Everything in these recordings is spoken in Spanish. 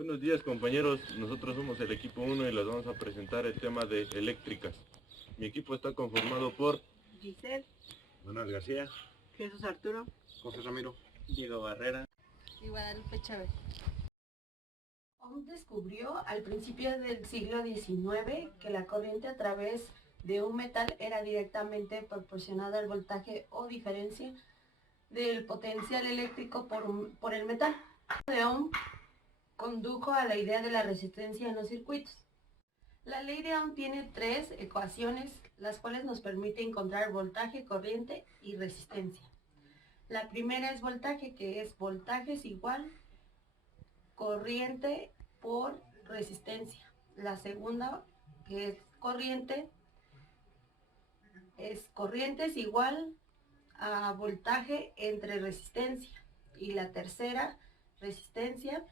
Buenos días compañeros, nosotros somos el equipo 1 y les vamos a presentar el tema de eléctricas. Mi equipo está conformado por Giselle, Manuel García, Jesús Arturo, José Ramiro, Diego Barrera y Guadalupe Chávez. Ohm descubrió al principio del siglo XIX que la corriente a través de un metal era directamente proporcionada al voltaje o diferencia del potencial eléctrico por el metal. De Ohm condujo a la idea de la resistencia en los circuitos. La ley de Ohm tiene tres ecuaciones, las cuales nos permite encontrar voltaje, corriente y resistencia. La primera es voltaje, que es voltaje es igual corriente por resistencia. La segunda, que es corriente es igual a voltaje entre resistencia. Y la tercera, resistencia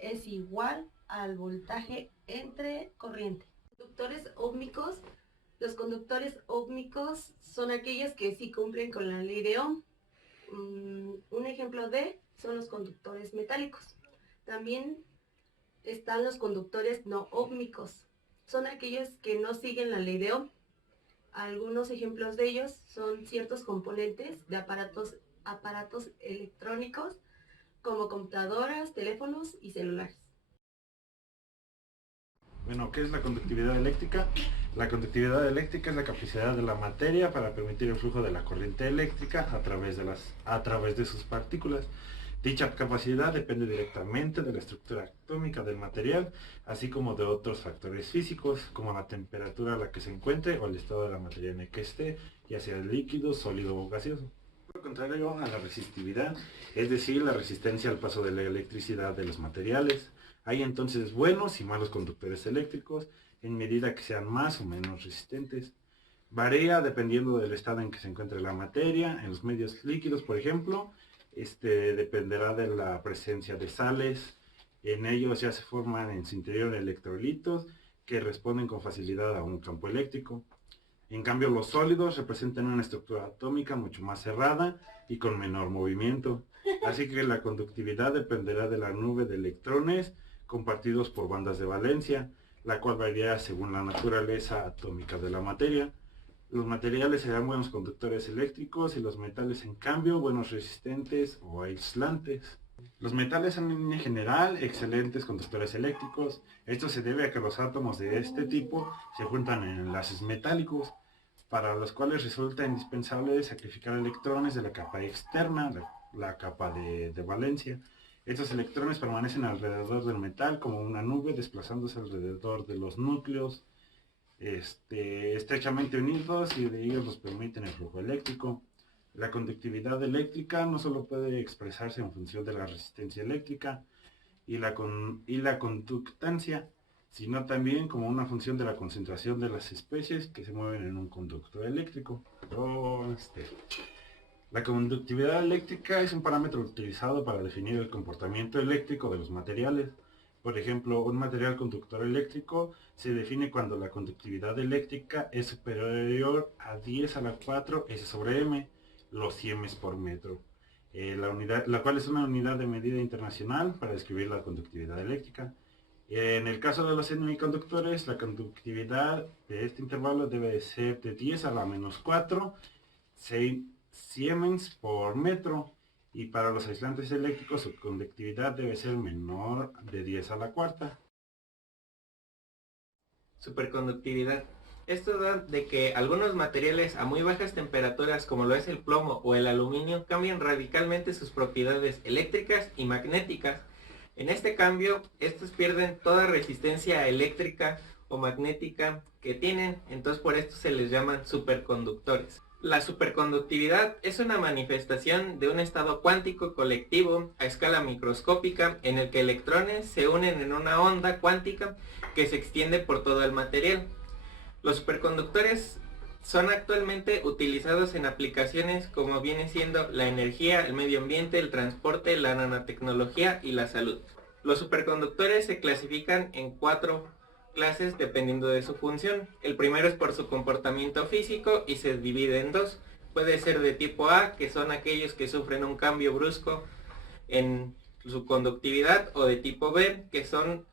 es igual al voltaje entre corriente. Conductores óhmicos. Los conductores óhmicos son aquellos que sí cumplen con la ley de Ohm. Un ejemplo son los conductores metálicos. También están los conductores no óhmicos. Son aquellos que no siguen la ley de Ohm. Algunos ejemplos de ellos son ciertos componentes de aparatos electrónicos como computadoras, teléfonos y celulares. Bueno, ¿qué es la conductividad eléctrica? La conductividad eléctrica es la capacidad de la materia para permitir el flujo de la corriente eléctrica a través de sus partículas. Dicha capacidad depende directamente de la estructura atómica del material, así como de otros factores físicos, como la temperatura a la que se encuentre o el estado de la materia en el que esté, ya sea líquido, sólido o gaseoso. Lo contrario a la resistividad, es decir, la resistencia al paso de la electricidad de los materiales. Hay entonces buenos y malos conductores eléctricos, en medida que sean más o menos resistentes. Varía dependiendo del estado en que se encuentre la materia. En los medios líquidos, por ejemplo, dependerá de la presencia de sales. En ellos ya se forman en su interior electrolitos que responden con facilidad a un campo eléctrico. En cambio, los sólidos representan una estructura atómica mucho más cerrada y con menor movimiento. Así que la conductividad dependerá de la nube de electrones compartidos por bandas de valencia, la cual varía según la naturaleza atómica de la materia. Los materiales serán buenos conductores eléctricos y los metales, en cambio, buenos resistentes o aislantes. Los metales son en línea general excelentes conductores eléctricos. Esto se debe a que los átomos de este tipo se juntan en enlaces metálicos, para los cuales resulta indispensable sacrificar electrones de la capa externa, la capa de valencia. Estos electrones permanecen alrededor del metal como una nube, desplazándose alrededor de los núcleos estrechamente unidos, y de ellos los permiten el flujo eléctrico. La conductividad eléctrica no solo puede expresarse en función de la resistencia eléctrica y la conductancia, sino también como una función de la concentración de las especies que se mueven en un conducto eléctrico. La conductividad eléctrica es un parámetro utilizado para definir el comportamiento eléctrico de los materiales. Por ejemplo, un material conductor eléctrico se define cuando la conductividad eléctrica es superior a 10 a la 4 S sobre M, los siemes por metro, la cual es una unidad de medida internacional para describir la conductividad eléctrica. En el caso de los semiconductores, la conductividad de este intervalo debe ser de 10 a la menos 4 siemens por metro, y para los aislantes eléctricos su conductividad debe ser menor de 10 a la cuarta. Superconductividad. Esto da de que algunos materiales a muy bajas temperaturas, como lo es el plomo o el aluminio, cambian radicalmente sus propiedades eléctricas y magnéticas. En este cambio, estos pierden toda resistencia eléctrica o magnética que tienen, entonces por esto se les llaman superconductores. La superconductividad es una manifestación de un estado cuántico colectivo a escala microscópica en el que electrones se unen en una onda cuántica que se extiende por todo el material. Los superconductores son actualmente utilizados en aplicaciones como viene siendo la energía, el medio ambiente, el transporte, la nanotecnología y la salud. Los superconductores se clasifican en 4 clases dependiendo de su función. El primero es por su comportamiento físico y se divide en 2. Puede ser de tipo A, que son aquellos que sufren un cambio brusco en su conductividad, o de tipo B, que son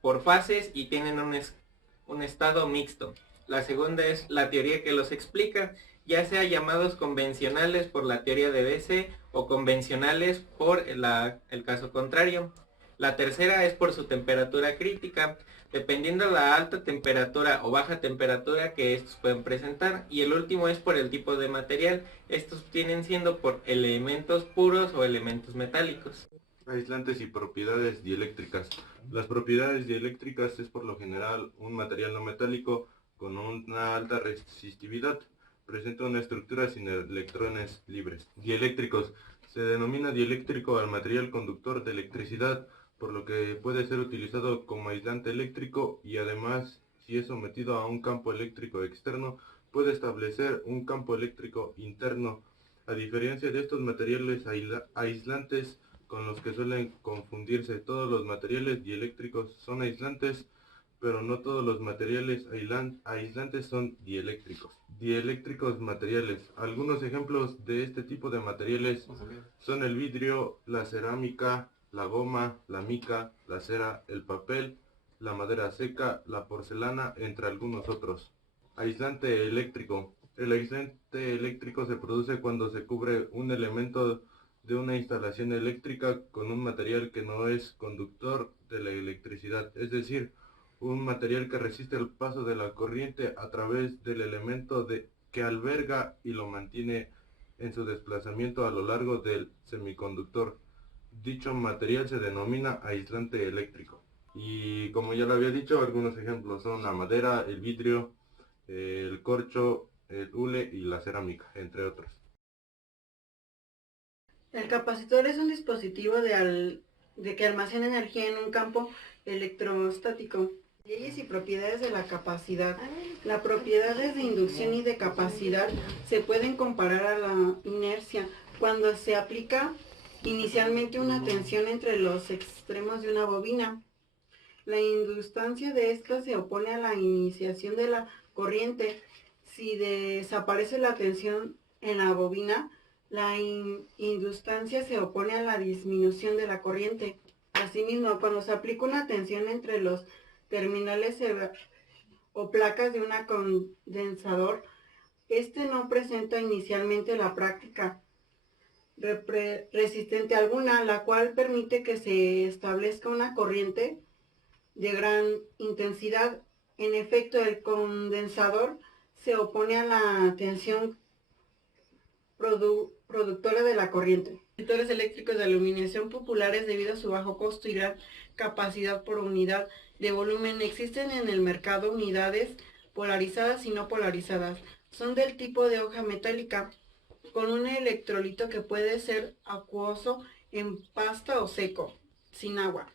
por fases y tienen un estado mixto. La segunda es la teoría que los explica, ya sea llamados convencionales por la teoría de DC o convencionales por el caso contrario. La tercera es por su temperatura crítica, dependiendo de la alta temperatura o baja temperatura que estos pueden presentar. Y el último es por el tipo de material, estos vienen siendo por elementos puros o elementos metálicos. Aislantes y propiedades dieléctricas. Las propiedades dieléctricas es por lo general un material no metálico con una alta resistividad. Presenta una estructura sin electrones libres. Dieléctricos. Se denomina dieléctrico al material conductor de electricidad, por lo que puede ser utilizado como aislante eléctrico y además, si es sometido a un campo eléctrico externo, puede establecer un campo eléctrico interno. A diferencia de estos materiales aislantes con los que suelen confundirse, todos los materiales dieléctricos son aislantes, pero no todos los materiales aislantes son dieléctricos. Dieléctricos materiales. Algunos ejemplos de este tipo de materiales son el vidrio, la cerámica, la goma, la mica, la cera, el papel, la madera seca, la porcelana, entre algunos otros. Aislante eléctrico. El aislante eléctrico se produce cuando se cubre un elemento de una instalación eléctrica con un material que no es conductor de la electricidad, es decir, un material que resiste el paso de la corriente a través del elemento que alberga y lo mantiene en su desplazamiento a lo largo del semiconductor. Dicho material se denomina aislante eléctrico. Y como ya lo había dicho, algunos ejemplos son la madera, el vidrio, el corcho, el hule y la cerámica, entre otros. El capacitor es un dispositivo de que almacena energía en un campo electrostático. Leyes y propiedades de la capacidad. Las propiedades de inducción y de capacidad se pueden comparar a la inercia cuando se aplica inicialmente una tensión entre los extremos de una bobina. La inductancia de esta se opone a la iniciación de la corriente. Si desaparece la tensión en la bobina, la inductancia se opone a la disminución de la corriente. Asimismo, cuando se aplica una tensión entre los terminales o placas de un condensador, este no presenta inicialmente la práctica resistente alguna, la cual permite que se establezca una corriente de gran intensidad. En efecto, el condensador se opone a la tensión productora de la corriente. Capacitores eléctricos de iluminación populares, debido a su bajo costo y gran capacidad por unidad de volumen, existen en el mercado unidades polarizadas y no polarizadas. Son del tipo de hoja metálica, con un electrolito que puede ser acuoso, en pasta o seco, sin agua.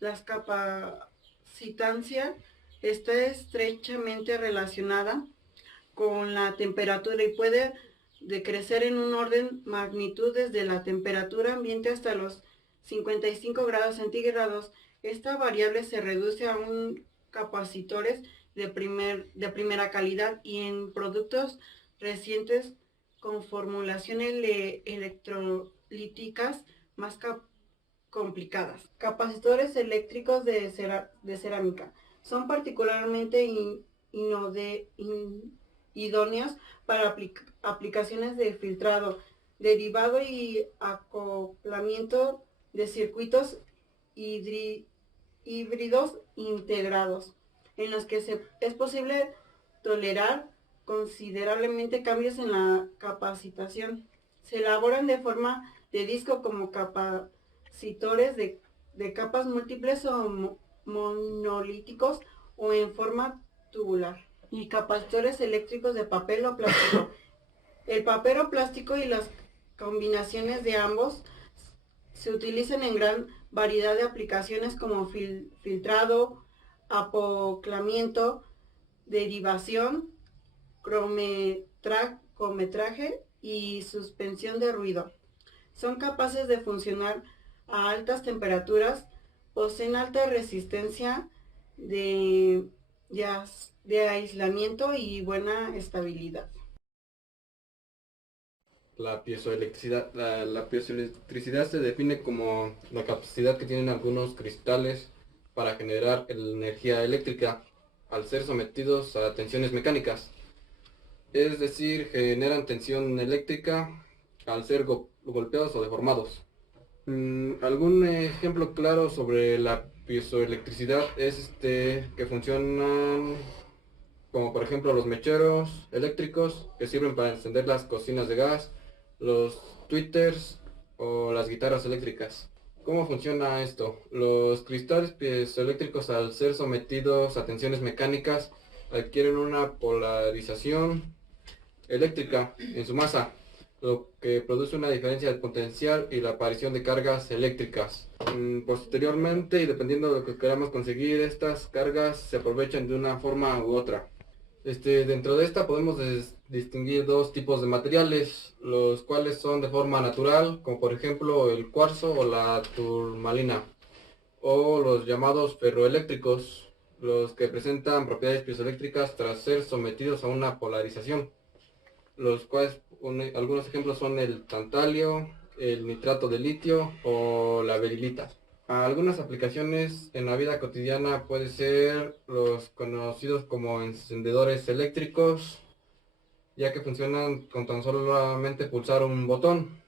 La capacitancia está estrechamente relacionada con la temperatura y puede decrecer en un orden magnitud desde la temperatura ambiente hasta los 55 grados centígrados. Esta variable se reduce a un capacitores de primera calidad y en productos recientes con formulaciones electrolíticas más complicadas. Capacitores eléctricos de cerámica son particularmente idóneos para aplicaciones de filtrado, derivado y acoplamiento de circuitos híbridos integrados, en los que es posible tolerar considerablemente cambios en la capacitación. Se elaboran de forma de disco como capacitores de capas múltiples o monolíticos o en forma tubular. Y capacitores eléctricos de papel o plástico. El papel o plástico y las combinaciones de ambos se utilizan en gran variedad de aplicaciones como filtrado, acoplamiento, derivación, cronometraje y suspensión de ruido. Son capaces de funcionar a altas temperaturas, poseen alta resistencia de aislamiento y buena estabilidad. la piezoelectricidad. La piezoelectricidad se define como la capacidad que tienen algunos cristales para generar energía eléctrica al ser sometidos a tensiones mecánicas. Es decir, generan tensión eléctrica al ser golpeados o deformados. Algún ejemplo claro sobre la piezoelectricidad es que funcionan como por ejemplo los mecheros eléctricos que sirven para encender las cocinas de gas, los tweeters o las guitarras eléctricas. ¿Cómo funciona esto? Los cristales piezoeléctricos al ser sometidos a tensiones mecánicas adquieren una polarización eléctrica en su masa, lo que produce una diferencia de potencial y la aparición de cargas eléctricas. Posteriormente, y dependiendo de lo que queramos conseguir, estas cargas se aprovechan de una forma u otra. Dentro de esta podemos distinguir dos tipos de materiales, los cuales son de forma natural, como por ejemplo el cuarzo o la turmalina, o los llamados ferroeléctricos, los que presentan propiedades piezoeléctricas tras ser sometidos a una polarización, los cuales algunos ejemplos son el tantalio, el nitrato de litio o la berilita. Algunas aplicaciones en la vida cotidiana pueden ser los conocidos como encendedores eléctricos, ya que funcionan con tan solamente pulsar un botón,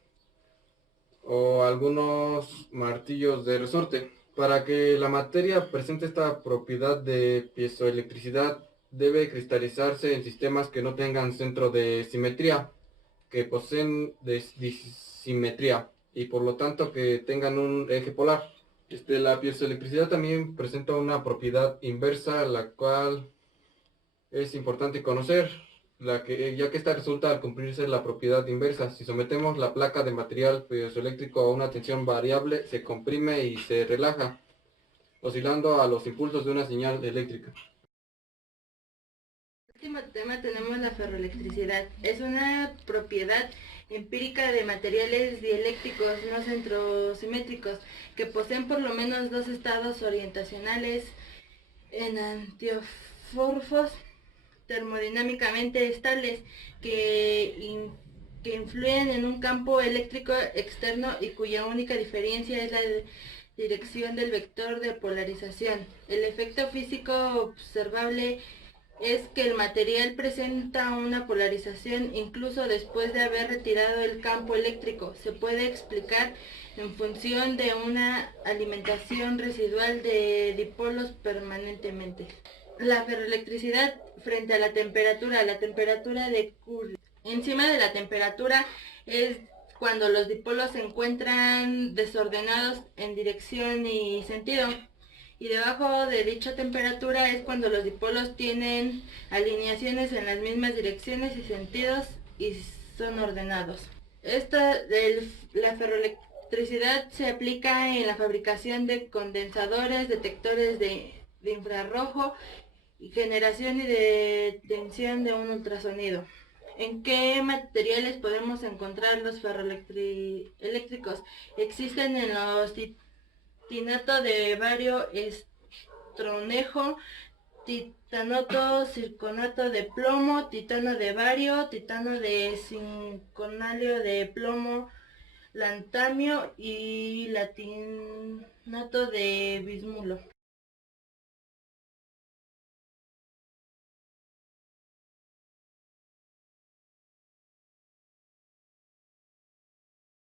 o algunos martillos de resorte. Para que la materia presente esta propiedad de piezoelectricidad, debe cristalizarse en sistemas que no tengan centro de simetría, que poseen disimetría y por lo tanto que tengan un eje polar. La piezoelectricidad también presenta una propiedad inversa, la cual es importante conocer, ya que esta resulta al cumplirse la propiedad inversa. Si sometemos la placa de material piezoeléctrico a una tensión variable, se comprime y se relaja, oscilando a los impulsos de una señal eléctrica. Último tema tenemos la ferroelectricidad. Es una propiedad empírica de materiales dieléctricos no centrosimétricos que poseen por lo menos dos estados orientacionales en antióforfos termodinámicamente estables que influyen en un campo eléctrico externo y cuya única diferencia es la dirección del vector de polarización. El efecto físico observable es que el material presenta una polarización incluso después de haber retirado el campo eléctrico. Se puede explicar en función de una alimentación residual de dipolos permanentemente. La ferroelectricidad frente a la temperatura de Curie. Encima de la temperatura es cuando los dipolos se encuentran desordenados en dirección y sentido. Y debajo de dicha temperatura es cuando los dipolos tienen alineaciones en las mismas direcciones y sentidos y son ordenados. La ferroelectricidad se aplica en la fabricación de condensadores, detectores de infrarrojo y generación y detención de un ultrasonido. ¿En qué materiales podemos encontrar los ferroeléctricos? Existen en los titanato de bario, estronejo, titanato, circonato de plomo, titano de bario, titano de zinconalio de plomo, lantamio y latinato de bismulo.